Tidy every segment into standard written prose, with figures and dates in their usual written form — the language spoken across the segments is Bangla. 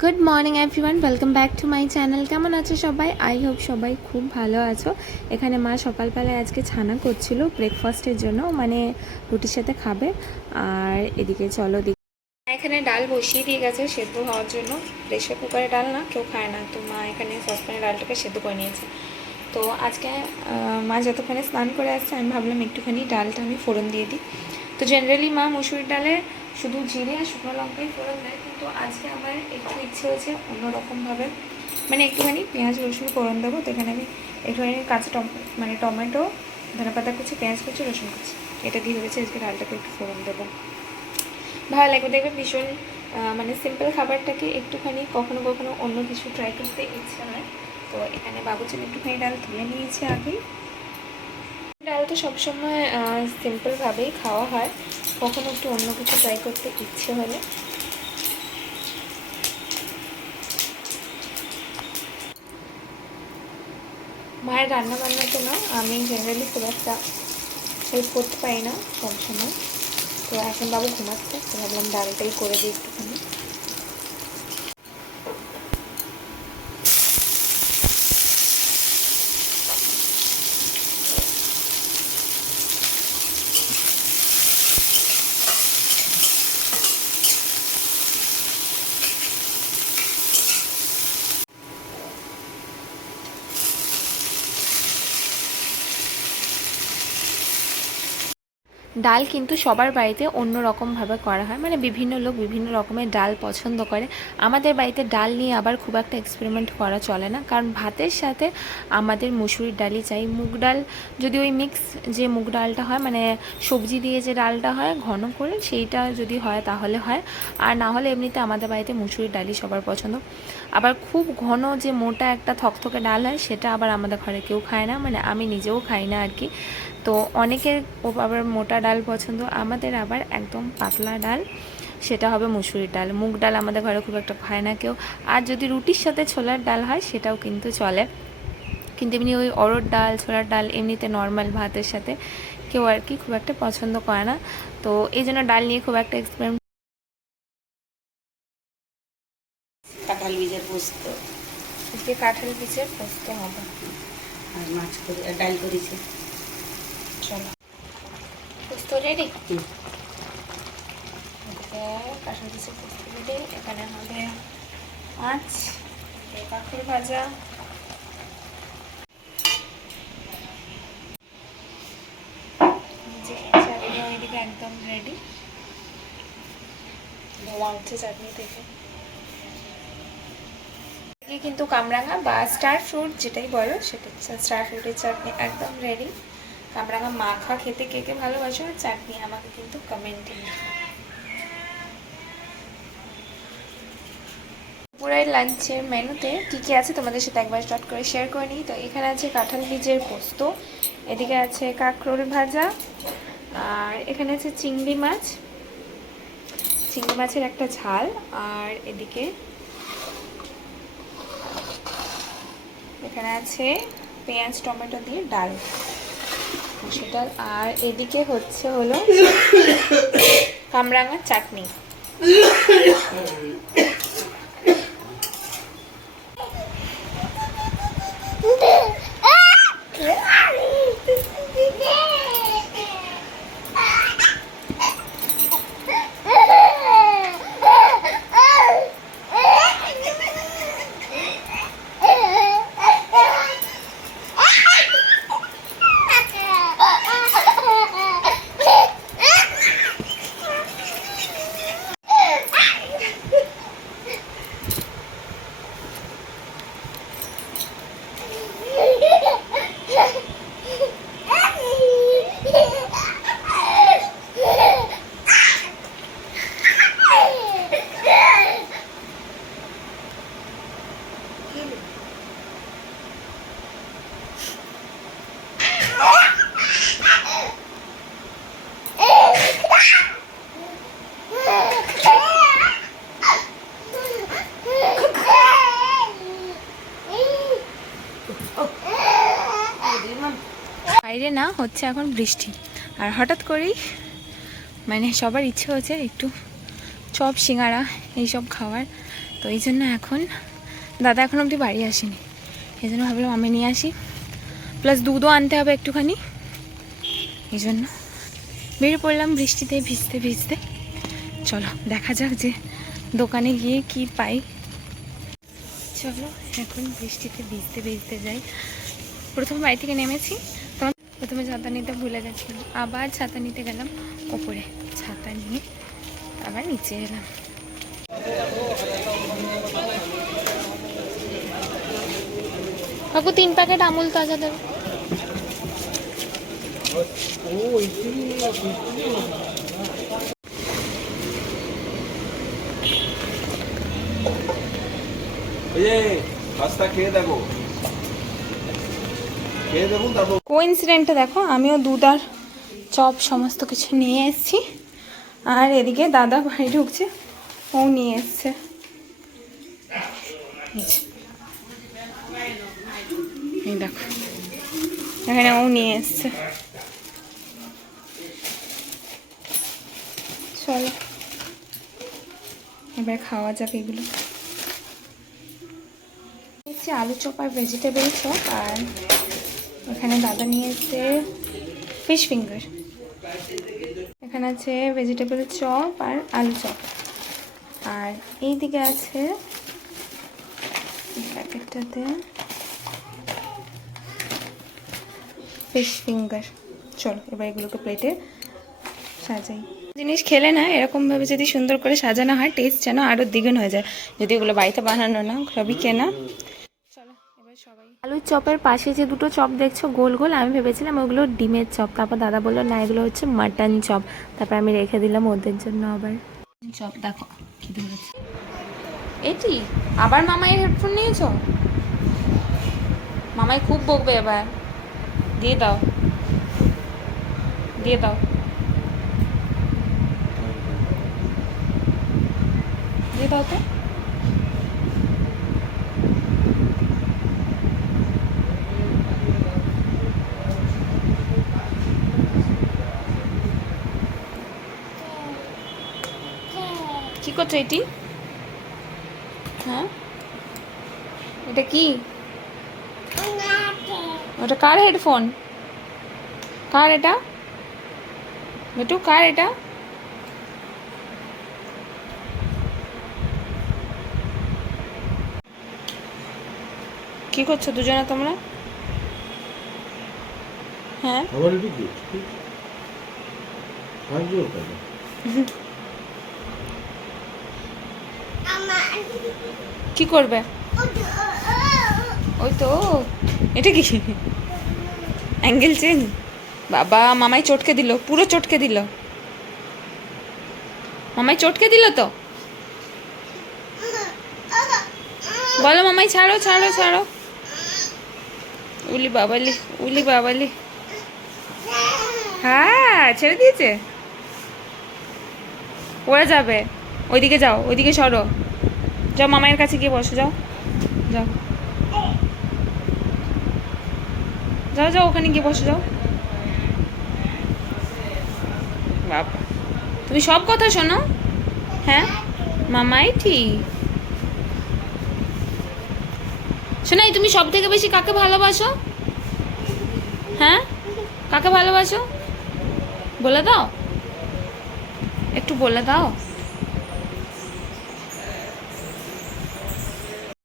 Good morning everyone, welcome back to my channel. কেমন আছো সবাই? আই হোপ সবাই খুব ভালো আছো। এখানে মা সকালবেলায় আজকে ছানা করছিল ব্রেকফাস্টের জন্য, মানে রুটির সাথে খাবে। আর এদিকে চলো এখানে ডাল বসিয়ে দিয়ে গেছে সেদ্ধ হওয়ার জন্য। প্রেশার কুকারে ডাল না কেউ খায় না, তো মা এখানে সসপ্যানে ডালটাকে সেদ্ধ করে নিয়েছে। তো আজকে মা যতক্ষণে স্নান করে আসছে আমি ভাবলাম একটুখানি ডালটা আমি ফোড়ন দিয়ে দিই। তো জেনারেলি মা মুসুরির ডালে শুধু জিরে আর শুকনো লঙ্কাই ফোড়ন দেয়, কিন্তু আজকে আমার একটু ইচ্ছে হয়েছে অন্যরকমভাবে, মানে একটুখানি পেঁয়াজ রসুন ফোড়ন দেবো। তো এখানে আমি একটুখানি কাঁচা টমেটো, ধনেপাতা কুচি, পেঁয়াজ কুচি, রসুন কুচি, এটা দিয়ে হয়েছে আজকে ডালটাকে একটু ফোড়ন দেবো। ভালো লাগবে, দেখবে ভীষণ মানে সিম্পল খাবারটাকে একটুখানি কখনো কখনো অন্য কিছু ট্রাই করতে ইচ্ছে হয়। তো এখানে বাবুর জন্য একটুখানি ডাল তুলে নিয়েছি আগেই। ডাল তো সবসময় সিম্পলভাবেই খাওয়া হয়, কখনো একটু অন্য কিছু ট্রাই করতে ইচ্ছে হলে। মায়ের রান্না বান্নার জন্য আমি জেনারেলি খুব একটা হেল্প করতে পারি না সবসময়। তো এখন বাবু ঘুমাচ্ছে, তো ভাবলাম ডালটাই করে দিই একটুখানি। ডাল কিন্তু সবার বাড়িতে অন্য রকমভাবে করা হয়, মানে বিভিন্ন লোক বিভিন্ন রকমের ডাল পছন্দ করে। আমাদের বাড়িতে ডাল নিয়ে আবার খুব একটা এক্সপেরিমেন্ট করা চলে না, কারণ ভাতের সাথে আমাদের মুসুরির ডালই চাই। মুগ ডাল যদি ওই মিক্স যে মুগ ডালটা হয়, মানে সবজি দিয়ে যে ডালটা হয় ঘন করে, সেইটা যদি হয় তাহলে হয়, আর না হলে এমনিতে আমাদের বাড়িতে মুসুরির ডালই সবার পছন্দ। আবার খুব ঘন যে মোটা একটা থকথকে ডাল হয় সেটা আবার আমাদের ঘরে কেউ খায় না, মানে আমি নিজেও খাই না আর কি। তো অনেকের আবার মোটা ডাল পছন্দ, আমাদের আবার একদম পাতলা ডাল, সেটা হবে মুসুরির ডাল। মুগ ডাল আমাদের ঘরে খুব একটা খায় না কেউ। আর যদি রুটির সাথে ছোলার ডাল হয় সেটাও কিন্তু চলে, কিন্তু এমনি ওই অরড় ডাল, ছোলার ডাল এমনিতে নর্মাল ভাতের সাথে কেউ আর কি খুব একটা পছন্দ করে না। তো এই জন্য ডাল নিয়ে খুব একটা এক্সপেরিমেন্ট। কাঁঠাল বীজের পোস্ত কাঁঠাল বীজের পোস্ত হবে আর মাছ করে ডাল করেছি। চলো, পোস্ত রেডি। কাঁঠাল বীজের পোস্ত রেডি। এখানে হবে মাছ, কাঁকড় ভাজা, চাটনি এদিকে একদম রেডি, ধোয়া উঠছে চাটনি থেকে। কিন্তু কামরাঙা বা স্টার ফ্রুট যেটাই বলো সেটা, স্টার ফ্রুটের চাটনি একদম রেডি। কামরাঙা মাখা খেতে কে কে ভালোবাসো, আর চাটনি আমাকে কিন্তু কমেন্টে পুরাই লাঞ্চের মেনুতে কী কী আছে তোমাদের সাথে একবার স্টার্ট করে শেয়ার করে নিই। তো এখানে আছে কাঁঠাল বীজের পোস্ত, এদিকে আছে কাঁকরোল ভাজা, আর এখানে আছে চিংড়ি মাছের একটা ঝাল, আর এদিকে এখানে আছে পেঁয়াজ টমেটো দিয়ে ডাল সেটা, আর এদিকে হলো কামরাঙার চাটনি। বাইরে না হচ্ছে এখন বৃষ্টি, আর হঠাৎ করেই মানে সবার ইচ্ছে হচ্ছে একটু চপ সিঙ্গারা এইসব খাওয়ার। তো এই জন্য এখন দাদা এখন অবধি বাড়ি আসেনি, এই জন্য ভাবলাম আমি নিয়ে আসি, প্লাস দুধও আনতে হবে একটুখানি, এই জন্য বেরিয়ে পড়লাম বৃষ্টিতে ভিজতে ভিজতে। চলো দেখা যাক যে দোকানে গিয়ে কি পাই। চলো এখন বৃষ্টিতে ভিজতে ভিজতে যাই। প্রথমে বাড়ি থেকে নেমেছি, তখন প্রথমে ছাতা নিতে ভুলে গেছিলাম, আবার ছাতা নিতে গেলাম ওপরে, ছাতা নিয়ে আবার নিচে এলাম। কাকু 3 প্যাকেট আমুল তাজা দেবে। কোইন্সিডেন্টে দেখো আমিও দুধ আর চপ সমস্ত কিছু নিয়ে এসেছি, আর এদিকে দাদা বাড়ি ঢুকছে, ও নিয়ে এসছে। এই দেখো এখানে ও নিয়ে এসছে। চলো এবার খাওয়া যাক এগুলো। আলু চপ আর ভেজিটেবল চপ, আর এখানে দাদা নিয়ে এসছে ফিশ ফিঙ্গার। এখানে আছে ভেজিটেবল চপ আর আলু চপ, আর এই দিকে আছে প্যাকেটটাতে ফিশ ফিঙ্গার। চলো এবার এগুলোকে প্লেটে সাজাই। জিনিস খেলে না এরকমভাবে যদি সুন্দর করে সাজানো হয়, টেস্ট যেন আরও দ্বিগুণ হয়ে যায়, যদি এগুলো বাড়িতে বানানো না, সবই কেনা। চলো এবার সবাই। আলুর চপের পাশে যে দুটো চপ দেখছো গোল গোল, আমি ভেবেছিলাম ওগুলো ডিমের চপ, তারপর দাদা বললো না এগুলো হচ্ছে মাটন চপ, তারপর আমি রেখে দিলাম ওদের জন্য। আবার চপ দেখো খেতে বলেছি। এটি আবার মামাই হেডফোন নিয়েছো? মামাই খুব বকবে এবার, দিয়ে দাও দিয়ে দাও দিয়ে দাও তো। কি করছো এটি? হ্যাঁ এটা কি? ওটা কার হেডফোন? কার এটা বেটু, কার এটা? কি করছো দুজনে তোমরা? হ্যাঁ কি করবে? ওই তো এটা কি অ্যাঙ্গেল চেঞ্জ? বাবা মামাই চটকে দিল, পুরো চটকে দিল, মামাই চটকে দিল তো। বলো মামাই ছাড়ো ছাড়ো ছাড়ো। উলি বাবালি উলি বাবালি, হ্যাঁ ছেড়ে দিয়েছে, পড়ে যাবে। ওইদিকে যাও, ওইদিকে সরো, যাও মামাইয়ের কাছে গিয়ে বসো, যাও যাও যাও যাও ওখানে গিয়ে বসে যাও। বাবা তুমি সব কথা শোনো? হ্যাঁ মামাই ঠিক। শোনাই তুমি সব থেকে বেশি কাকে ভালোবাসো? হ্যাঁ কাকে ভালোবাসো বলে দাও, একটু বলে দাও।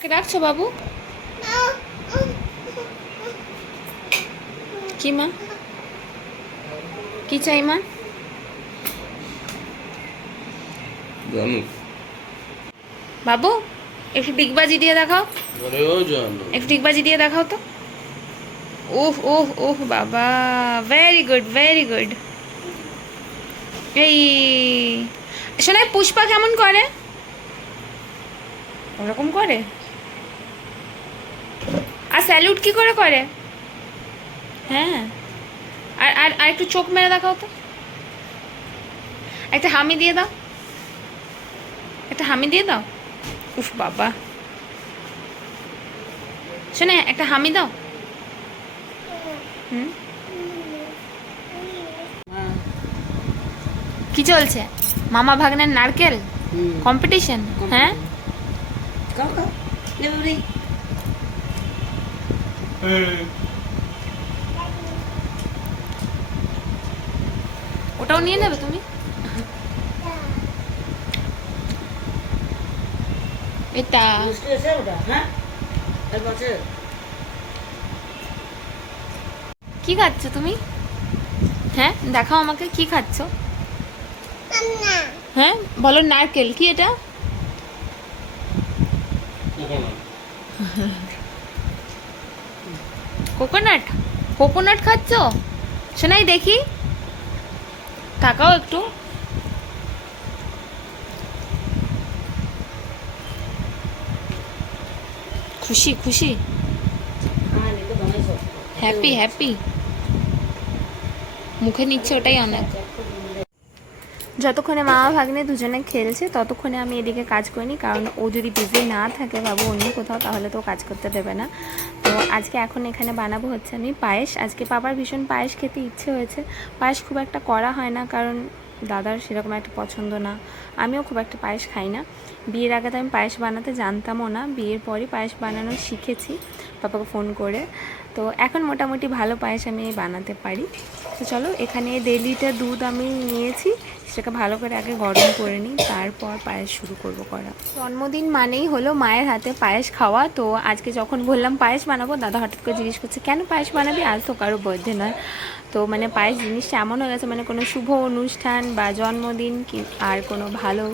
কে ডাকছো বাবু? কি মা, কি চাই মা? বাবু একটু ডিগবাজি দিয়ে দেখাও, একটু ডিগবাজি দিয়ে দেখাও তো। ওহ ওহ ওহ বাবা, ভেরি গুড ভেরি গুড। এই শোনাই পুষ্পা কেমন করে? ওরকম করে। আর স্যালুট কি করে করে? হ্যাঁ আর আর আর একটু চোখ মেরে দেখাও তো, একটা হামি দিয়ে দাও, একটা হামি দিয়ে দাও। উফ বাবা শোনে একটা হামি দাও। হুম কি চলছে? মামা ভাগ্নের নারকেল কম্পিটিশন? হ্যাঁ খাও খাও লে বাবরে ওটাও নিয়ে নেবে তুমি? এটা মিষ্টি আছে ওটা হ্যাঁ আর বলছে কি খাচ্ছ তুমি? হ্যাঁ দেখাও আমাকে কি খাচ্ছ। হ্যাঁ বলো নারকেল। কি এটা? কোকোনাট। কোকোনাট খাচ্ছ? শোনাই দেখি, তাকাও একটু। খুশি খুশি, হ্যাঁ নিতে বানাইছো হ্যাপি হ্যাপি, মুখে নিচ্ছে ওটাই অনেক। যতক্ষণে মা ভাগ্নে দুজনে খেলছে ততক্ষণে আমি এদিকে কাজ করিনি, কারণ ও যদি বিজি না থাকে বাবু অন্য কোথাও তাহলে তো কাজ করতে দেবে না। তো আজকে এখন এখানে বানাবো হচ্ছে আমি পায়েস। আজকে বাবার ভীষণ পায়েস খেতে ইচ্ছে হয়েছে। পায়েস খুব একটা করা হয় না, কারণ দাদার সেরকম একটা পছন্দ না, আমিও খুব একটা পায়েস খাই না। বিয়ের আগে তো আমি পায়েস বানাতে জানতামও না, বিয়ের পরই পায়েস বানানো শিখেছি পাপাকে ফোন করে। তো এখন মোটামুটি ভালো পায়েস আমি বানাতে পারি। তো চলো, এখানে 1.5 লিটার দুধ আমি নিয়েছি, সেটাকে ভালো করে আগে গরম করে নিই, তারপর পায়েস শুরু করব করা। জন্মদিন মানেই হলো মায়ের হাতে পায়েস খাওয়া। তো আজকে যখন বললাম পায়েস বানাবো, দাদা হঠাৎ করে জিজ্ঞেস করছে কেন পায়েস বানাবি, আজ তো কারো বার্থডে নয়। তো মানে পায়েস জিনিসটা এমন হয়ে গেছে, মানে কোনো শুভ অনুষ্ঠান বা জন্মদিন কি আর কোনো ভালো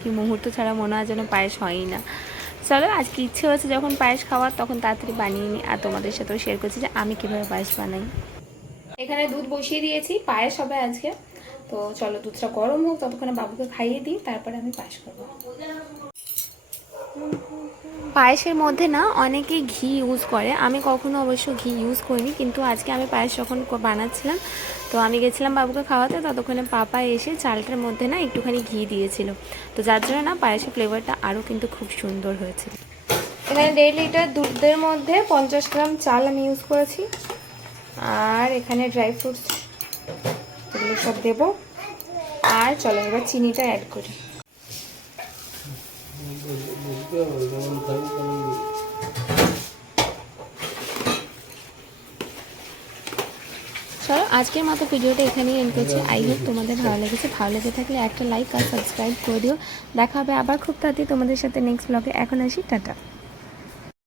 কি মুহূর্ত ছাড়া মনে হয় যেন পায়েস হয়ই না। চলো, আজকে ইচ্ছে হয়েছে যখন পায়েস খাওয়ার তখন তাড়াতাড়ি বানিয়ে নিই, আর তোমাদের সাথেও শেয়ার করছি যে আমি কীভাবে পায়েস বানাই। এখানে দুধ বসিয়ে দিয়েছি, পায়েস হবে আজকে। তো চলো দুধটা গরম হোক, ততক্ষণে বাবুকে খাইয়ে দিই, তারপরে আমি পায়েস করবো। পায়েসের মধ্যে না অনেকেই ঘি ইউজ করে, আমি কখনো অবশ্য ঘি ইউজ করিনি, কিন্তু আজকে আমি পায়েস যখন বানাচ্ছিলাম তো আমি গেছিলাম বাবুকে খাওয়াতে, ততক্ষণে পাপা এসে চালটার মধ্যে না একটুখানি ঘি দিয়েছিল, তো যার জন্য না পায়েসের ফ্লেভারটা আরও কিন্তু খুব সুন্দর হয়েছিল। এখানে 1.5 লিটার দুধের মধ্যে 50 গ্রাম চাল আমি ইউজ করেছি, আর এখানে ড্রাই ফ্রুটস এগুলো সব দেবো। আর চলো এবার চিনিটা অ্যাড করি। চলো আজকের মতো ভিডিওটা এখানেই এন্ড করছি। আই হোপ তোমাদের ভালো লেগেছে, ভালো লেগে থাকলে একটা লাইক আর সাবস্ক্রাইব করে দিও। দেখা হবে আবার খুব তাড়াতাড়ি তোমাদের সাথে নেক্সট ব্লগে। এখন আসি, টাটা।